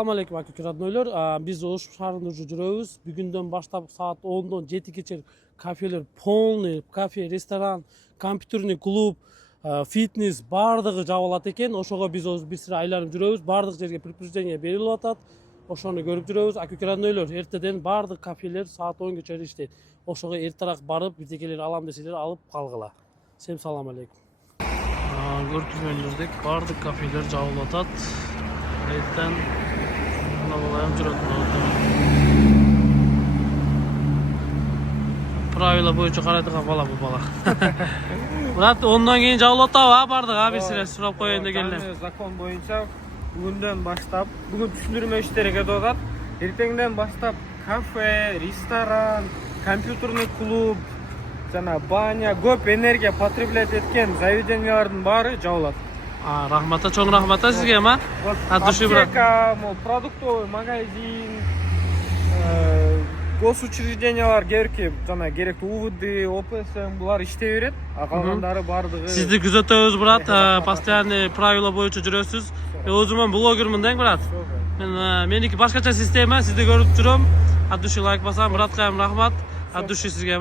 Assalamu alaikum aka роднойлор. Biz Ош шаарында жүрөбүз. Бүгүндөн баштап саат 10-дон 7-ге кафелер полный, кафе, ресторан, компьютерный клуб, фитнес бардыгы жабылат экен. Ошого биз бир сыра айланып жүрөбүз. Бардык жерге предупреждение берилип атат. Ошону көрүп жүрөбүз. Aka роднойлор, эртеден бардык кафелер саат 10-га чейин иштейт. Ошого эртерээк барып, бирдекелер алам десеңер алып калгыла. Всем салам алейкум. Көрүп жүргөнүңүздөк бардык кафелер жабылып атат. Эртең балайым жүрөт. Правила боюнча карайдыган бала бул бала. Брат, ондон кийин жабылып атабы бардык бир сире сурап коеюн деп келдим. Закон боюнча бүгүндөн баштап, бүгүн түшүндүрмө иштери кетип атат. Эртеңден баштап кафе, ресторан, компьютерный клуб, жана баня, көп энергия потреблять эткен заведениялардын баары жабылат. Рахмат, чоң рахмат сизге, От души, брат. Аптека, продуктовый магазин, госучреждениялар керки, жана керектүү УВД, ОПСМ булар иштей берет. Калгандары бардыгы. Сизди күзөтөбүз, брат. Постоянный правила боюнча жүрөсүз. Өзүм блогермин да, брат. Меники башкача система, сизди көрүп жүрөм. От души лайк басам, браткайым рахмат. От души сизге,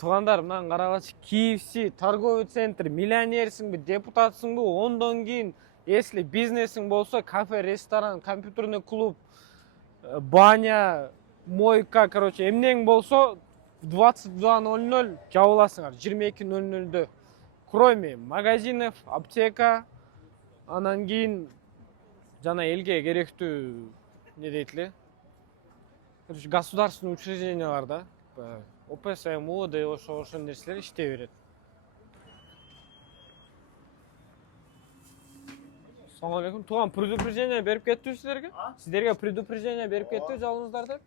Туугандар, мындан карагачы, KFC, торговый центр, миллионерсиңби, депутатсыңбы, ондон кийин если бизнесиң болсо, кафе, ресторан, компьютерный клуб, баня, мойка, короче, эмнең болсо 22:00 жабыласыңар, 22:00. Кроме магазинов, аптека, анан кийин жана элге керектүү не дейт эле? Короче, государственный учреждениялар да. ОПСМ, УВД, ошол нерселер иштей берет. Assalamu алейкум. Туган, предупреждение берип кеттиби сиздерге? Сиздерге предупреждение берип кеттиби жалыңыздар деп?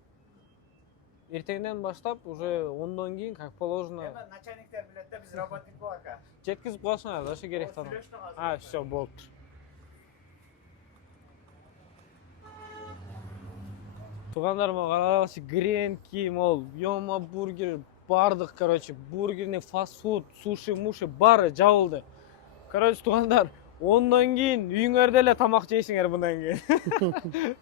Эртеңден баштап уже 10-дон кийин как положено. Начальниктер билет да, биз работник болака. Жеткизип коесуңар, ошо керек тамам. Всё, болуптур. Тугандарыма карагачы, гренки, мол, Йома бургер, бардык, короче, бургерный фастфуд, суши, муши баары жабылды. Короче, тугандар, ондон кийин үйүңөрдө эле тамак жейсиңер мындан кийин.